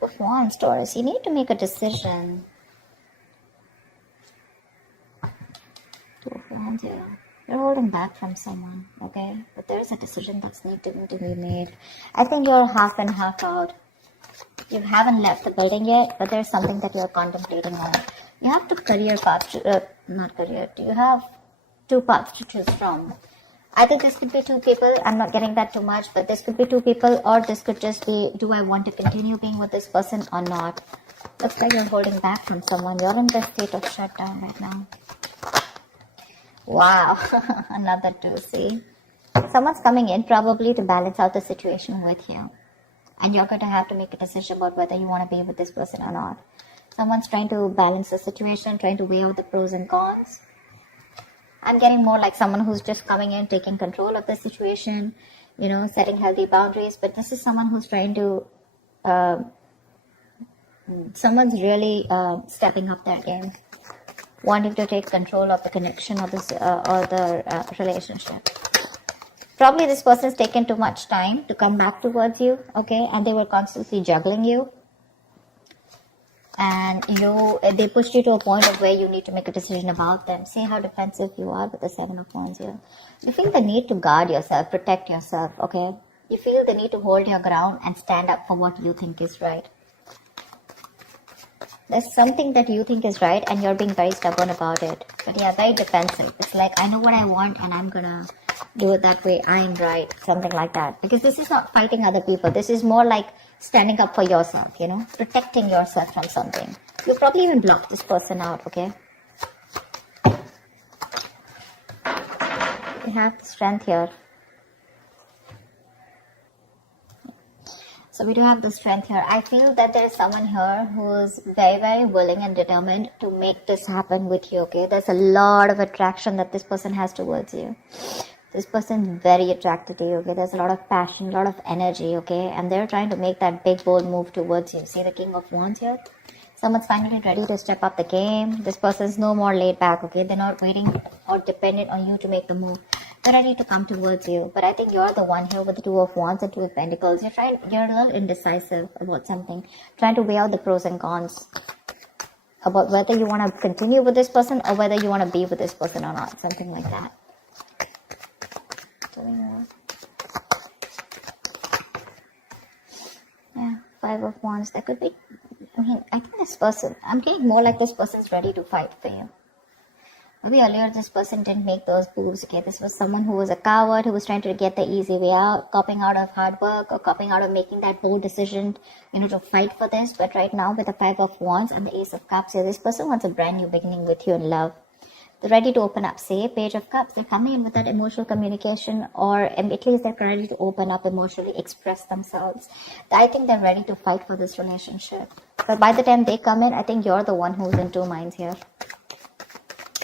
Two of Wands, Taurus. You need to make a decision. Two of Wands here. You're holding back from someone, okay? But there's a decision that's needing to be made. I think you're half and half out. You haven't left the building yet, but there's something that you're contemplating on. You have two career paths, not career. You have two paths to choose from. I think this could be two people. I'm not getting that too much, but this could be two people, or this could just be, do I want to continue being with this person or not? Looks like you're holding back from someone. You're in the state of shutdown right now. Wow, another two, see? Someone's coming in probably to balance out the situation with you. And you're going to have to make a decision about whether you want to be with this person or not. Someone's trying to balance the situation, trying to weigh out the pros and cons. I'm getting more like someone who's just coming in, taking control of the situation, you know, setting healthy boundaries. But this is someone who's trying to, someone's really stepping up their game, wanting to take control of the connection or the relationship. Probably this person's taken too much time to come back towards you, okay? And they were constantly juggling you. And they pushed you to a point of where you need to make a decision about them. See how defensive you are with the Seven of Wands here. You feel the need to guard yourself, protect yourself, okay? You feel the need to hold your ground and stand up for what you think is right. There's something that you think is right and you're being very stubborn about it. But yeah, very defensive. It's like, I know what I want and I'm gonna do it that way. I'm right. Something like that. Because this is not fighting other people. This is more like standing up for yourself, you know, protecting yourself from something. You probably even block this person out, okay? You have the strength here. So we do have the strength here. I feel that there is someone here who is very, very willing and determined to make this happen with you, okay? There's a lot of attraction that this person has towards you. This person is very attracted to you, okay? There's a lot of passion, a lot of energy, okay? And they're trying to make that big, bold move towards you. See the King of Wands here? Someone's finally ready to step up the game. This person's no more laid back, okay? They're not waiting or dependent on you to make the move. They're ready to come towards you. But I think you're the one here with the Two of Wands and Two of Pentacles. You're a little indecisive about something. Trying to weigh out the pros and cons. About whether you want to continue with this person or whether you want to be with this person or not. Something like that. Yeah, Five of Wands. That could be, I think this person, I'm getting more like this person's ready to fight for you. Maybe earlier this person didn't make those moves, okay? This was someone who was a coward, who was trying to get the easy way out, copping out of hard work or copping out of making that bold decision, you know, to fight for this. But right now with the Five of Wands and the Ace of Cups here, this person wants a brand new beginning with you in love. They're ready to open up. Say, Page of Cups, they're coming in with that emotional communication, or at least they're ready to open up emotionally, express themselves. I think they're ready to fight for this relationship. But by the time they come in, I think you're the one who's in two minds here.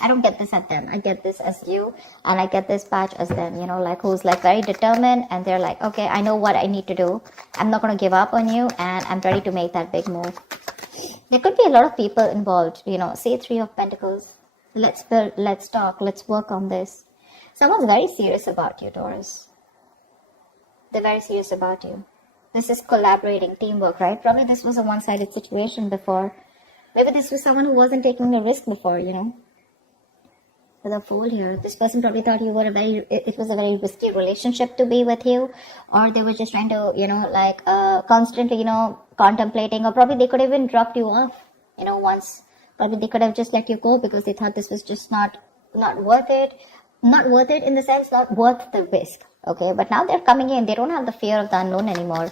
I don't get this at them. I get this as you, and I get this patch as them, you know, like who's like very determined, and they're like, okay, I know what I need to do. I'm not going to give up on you, and I'm ready to make that big move. There could be a lot of people involved, you know, say Three of Pentacles. Let's build, let's talk, let's work on this. Someone's very serious about you, Taurus. They're very serious about you. This is collaborating, teamwork, right? Probably this was a one-sided situation before. Maybe this was someone who wasn't taking the risk before, you know. With a Fool here, this person probably thought you were it was a very risky relationship to be with you, or they were just trying to, you know, like constantly, you know, contemplating, or probably they could have even dropped you off, you know, once. Probably they could have just let you go because they thought this was just not worth it. Not worth it in the sense, not worth the risk, okay? But now they're coming in, they don't have the fear of the unknown anymore.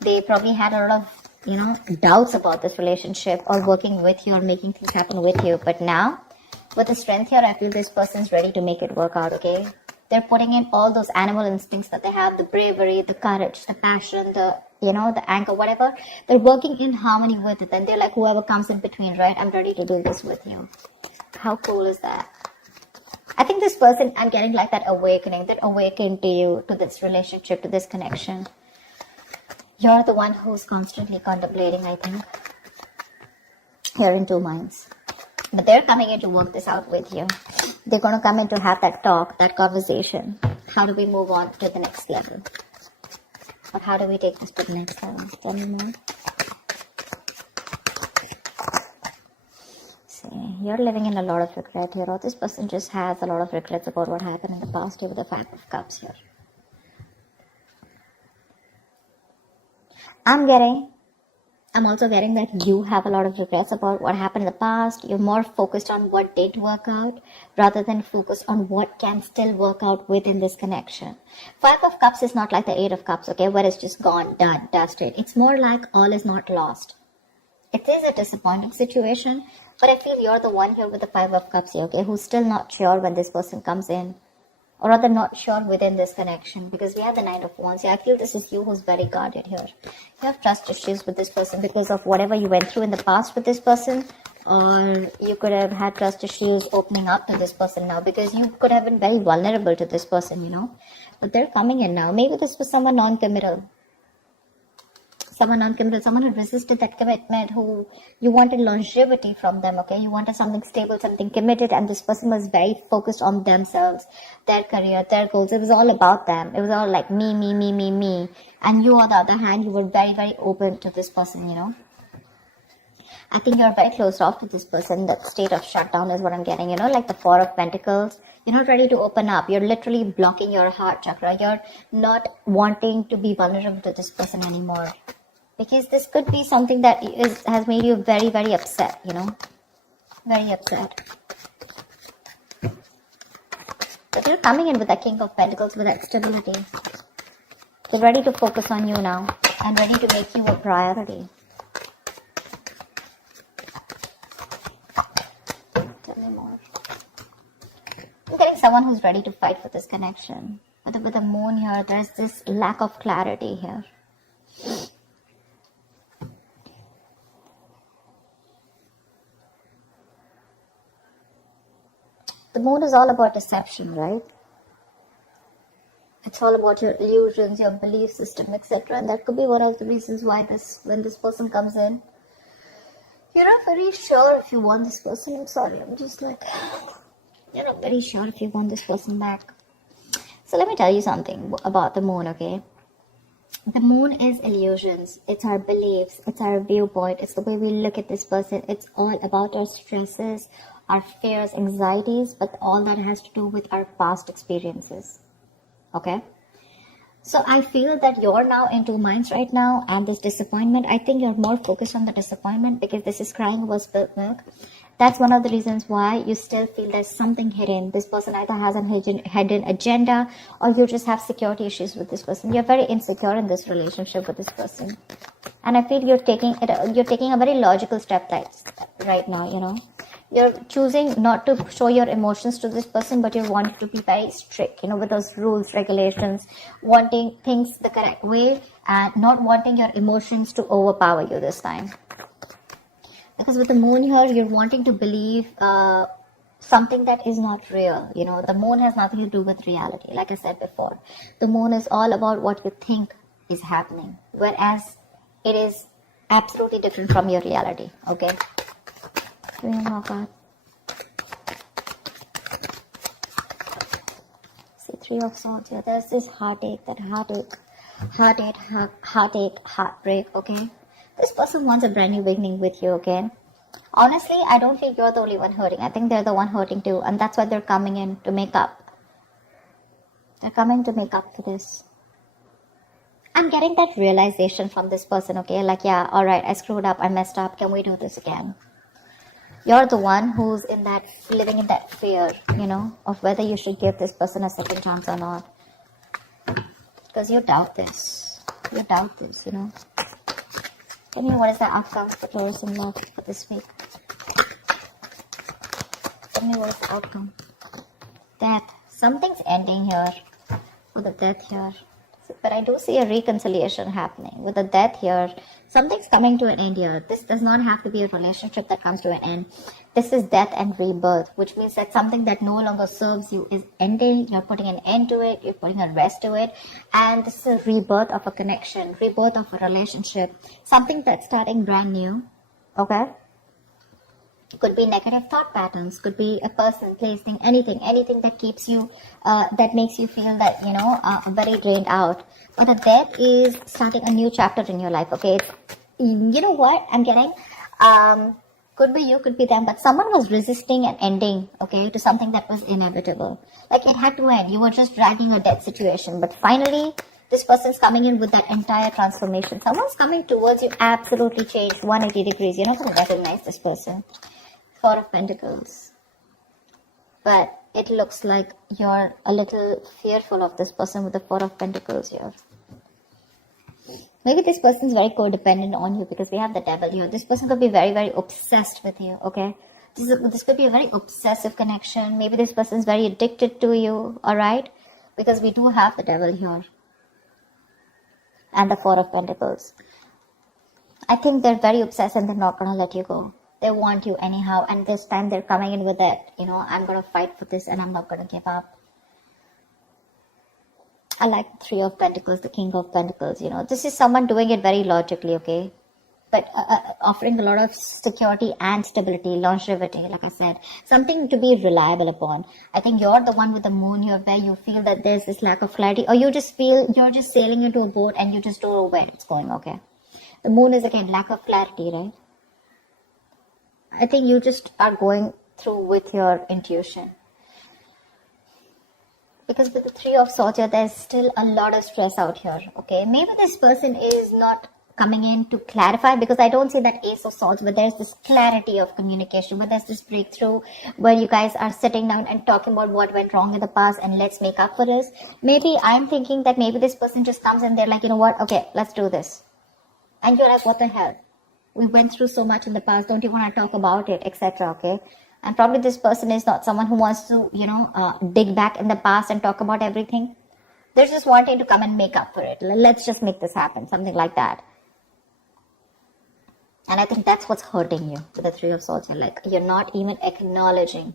They probably had a lot of, you know, doubts about this relationship or working with you or making things happen with you. But now, with the strength here, I feel this person's ready to make it work out, okay? They're putting in all those animal instincts that they have, the bravery, the courage, the passion, the, you know, the anger, whatever. They're working in harmony with it. And they're like, whoever comes in between, right? I'm ready to do this with you. How cool is that? I think this person, I'm getting like that awakening, that awakened to you, to this relationship, to this connection. You're the one who's constantly contemplating, I think. You're in two minds. But they're coming in to work this out with you. They're going to come in to have that talk, that conversation. How do we move on to the next level? Or how do we take this to the next level? Tell me more. You're living in a lot of regret here, or this person just has a lot of regrets about what happened in the past here with the Five of Cups here. I'm also getting that you have a lot of regrets about what happened in the past. You're more focused on what did work out rather than focused on what can still work out within this connection. Five of Cups is not like the Eight of Cups, okay, where it's just gone, done, dusted. It's more like all is not lost. It is a disappointing situation, but I feel you're the one here with the Five of Cups here, okay, who's still not sure when this person comes in, or rather not sure within this connection, because we have the Nine of Wands. Yeah, I feel this is you who's very guarded here. You have trust issues with this person because of whatever you went through in the past with this person, or you could have had trust issues opening up to this person now because you could have been very vulnerable to this person, you know. But they're coming in now. Maybe this was someone non-committal. Someone who resisted that commitment, who you wanted longevity from them, okay? You wanted something stable, something committed, and this person was very focused on themselves, their career, their goals. It was all about them. It was all like me. And you, on the other hand, you were very, very open to this person, you know? I think you're very closed off to this person. That state of shutdown is what I'm getting, you know, like the Four of Pentacles. You're not ready to open up. You're literally blocking your heart chakra. You're not wanting to be vulnerable to this person anymore. Because this could be something that has made you very, very upset, you know. Very upset. But you're coming in with the King of Pentacles with that stability. They're ready to focus on you now and ready to make you a priority. Tell me more. I'm getting someone who's ready to fight for this connection. But with the moon here, there's this lack of clarity here. The moon is all about deception, right? It's all about your illusions, your belief system, etc. And that could be one of the reasons why when this person comes in, you're not very sure if you want this person. I'm sorry, I'm just like, you're not very sure if you want this person back. So let me tell you something about the moon, okay? The moon is illusions. It's our beliefs. It's our viewpoint. It's the way we look at this person. It's all about our stresses, our fears, anxieties, but all that has to do with our past experiences. Okay? So I feel that you're now in two minds right now, and this disappointment, I think you're more focused on the disappointment because this is crying over spilled milk. That's one of the reasons why you still feel there's something hidden. This person either has a hidden agenda, or you just have security issues with this person. You're very insecure in this relationship with this person. And I feel you're taking a very logical step right now, you know. You're choosing not to show your emotions to this person, but you want to be very strict, you know, with those rules, regulations, wanting things the correct way and not wanting your emotions to overpower you this time. Because with the moon here, you're wanting to believe something that is not real. You know, the moon has nothing to do with reality. Like I said before, the moon is all about what you think is happening, whereas it is absolutely different from your reality. Okay. See, Three of Swords here. There's this heartache, heartbreak, okay? This person wants a brand new beginning with you, okay? Honestly, I don't think you're the only one hurting. I think they're the one hurting too, and that's why they're coming in to make up. They're coming to make up for this. I'm getting that realization from this person, okay? Like, yeah, alright, I screwed up, I messed up, can we do this again? You're the one who's living in that fear, you know, of whether you should give this person a second chance or not. Because you doubt this. You doubt this, you know. Tell me, what is the outcome for Taurus in love for this week? Tell me, what is the outcome? Death. Something's ending here. With the death here. But I do see a reconciliation happening. With the death here, something's coming to an end here. This does not have to be a relationship that comes to an end. This is death and rebirth, which means that something that no longer serves you is ending. You're putting an end to it. You're putting a rest to it. And this is a rebirth of a connection, rebirth of a relationship. Something that's starting brand new. Okay? Could be negative thought patterns, could be a person, place, thing, anything that keeps you, that makes you feel that, you know, very drained out. But the death is starting a new chapter in your life, okay? You know what I'm getting? Could be you, could be them, but someone was resisting an ending, okay, to something that was inevitable. Like it had to end. You were just dragging a dead situation, but finally, this person's coming in with that entire transformation. Someone's coming towards you, absolutely changed, 180 degrees. You're not going to recognize this person. Four of Pentacles. But it looks like you're a little fearful of this person with the Four of Pentacles here. Maybe this person's very codependent on you because we have the Devil here. This person could be very, very obsessed with you, okay? This could be a very obsessive connection. Maybe this person's very addicted to you, alright? Because we do have the Devil here. And the Four of Pentacles. I think they're very obsessed and they're not going to let you go. They want you anyhow. And this time they're coming in with that, I'm going to fight for this and I'm not going to give up. I like the Three of Pentacles, the King of Pentacles, This is someone doing it very logically, okay? But offering a lot of security and stability, longevity, like I said. Something to be reliable upon. I think you're the one with the moon here where you feel that there's this lack of clarity. Or you just feel you're just sailing into a boat and you just don't know where it's going, okay? The moon is, again, lack of clarity, right? I think you just are going through with your intuition. Because with the Three of Swords here, there's still a lot of stress out here, okay? Maybe this person is not coming in to clarify because I don't see that Ace of Swords where there's this clarity of communication, where there's this breakthrough, where you guys are sitting down and talking about what went wrong in the past and let's make up for this. Maybe I'm thinking that maybe this person just comes and they're like, you know what, okay, let's do this. And you're like, what the hell? We went through so much in the past, don't you want to talk about it, etc., okay? And probably this person is not someone who wants to, dig back in the past and talk about everything. They're just wanting to come and make up for it. Let's just make this happen, something like that. And I think that's what's hurting you with the Three of Swords. Like, you're not even acknowledging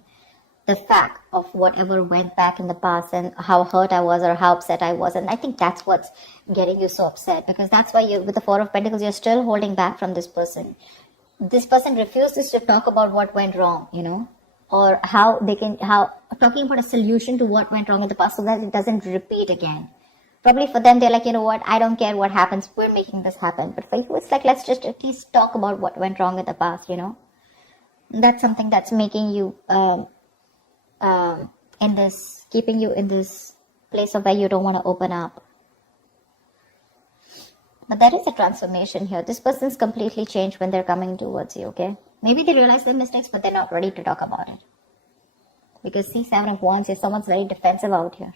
the fact of whatever went back in the past and how hurt I was or how upset I was. And I think that's what's getting you so upset, because that's why you, with the Four of Pentacles, you're still holding back from this person. This person refuses to talk about what went wrong, or talking about a solution to what went wrong in the past so that it doesn't repeat again. Probably for them, they're like, you know what, I don't care what happens, we're making this happen. But for you, it's like, let's just at least talk about what went wrong in the past, That's something that's making you, keeping you in this place of where you don't want to open up. But there is a transformation here. This person's completely changed when they're coming towards you, okay? Maybe they realize their mistakes, but they're not ready to talk about it. Because see, Seven of Wands is someone's very defensive out here.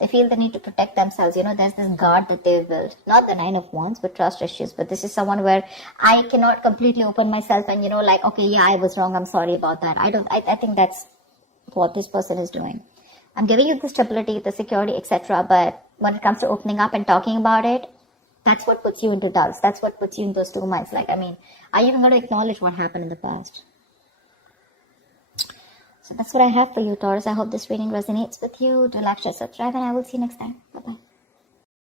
They feel the need to protect themselves. There's this guard that they've built. Not the Nine of Wands, but trust issues. But this is someone where I cannot completely open myself and, okay, yeah, I was wrong. I'm sorry about that. I think that's what this person is doing. I'm giving you the stability, the security, etc. But when it comes to opening up and talking about it, that's what puts you into doubts. That's what puts you in those two minds. Like, are you even going to acknowledge what happened in the past? So that's what I have for you, Taurus. I hope this reading resonates with you. Do like, share, subscribe, and I will see you next time. Bye-bye.